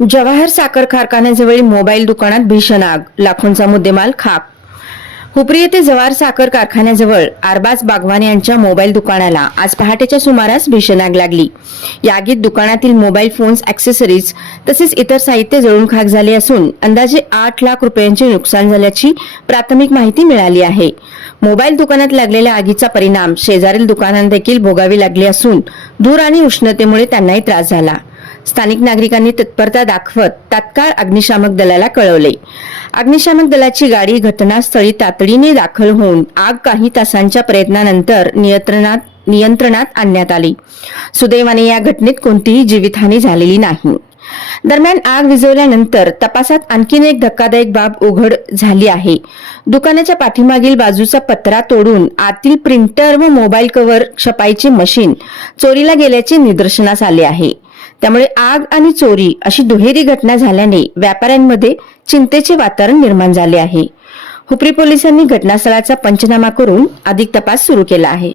जवाहर साखर कारखान्याजवळील मोबाईल दुकानात भीषण आग लाखोंचा मुद्देमाल खाक. हुपरी येथे जवाहर साखर कारखान्याजवळ आरबाज बागवान यांच्या मोबाईल दुकानाला आज पहाटेच्या सुमारास भीषण आग लागली. या आगीत दुकानातील मोबाईल फोन्स ॲक्सेसरीज तसेच इतर साहित्य जळून खाक झाले असून अंदाजे आठ लाख रुपयांचे नुकसान झाल्याची प्राथमिक माहिती मिळाली आहे. मोबाईल दुकानात लागलेल्या आगीचा परिणाम शेजारील दुकानांदेखील भोगावी लागली असून धूर आणि उष्णतेमुळे त्यांनाही त्रास झाला. स्थानिक नागरिकांनी तत्परता दाखवत तात्काळ अग्निशामक दलाला कळवले. अग्निशामक दलाची गाडी घटनास्थळी तातडीने दाखल होऊन आग काही तासांच्या प्रयत्नानंतर नियंत्रणात नियंत्रणात आणण्यात आली. सुदैवाने या घटनेत कोणतीही जीवितहानी झालेली नाही. दरम्यान आग विझवल्यानंतर तपासात आणखीन एक धक्कादायक बाब उघड झाली आहे. दुकानाच्या पाठीमागील बाजूचा पत्रा तोडून आतील प्रिंटर व मोबाईल कव्हर छपाईचे मशीन चोरीला गेल्याचे निदर्शनास आले आहे. त्यामुळे आग आणि चोरी अशी दुहेरी घटना झाल्याने व्यापाऱ्यांमध्ये चिंतेचे वातावरण निर्माण झाले आहे. हुपरी पोलिसांनी घटनास्थळाचा पंचनामा करून अधिक तपास सुरू केला आहे.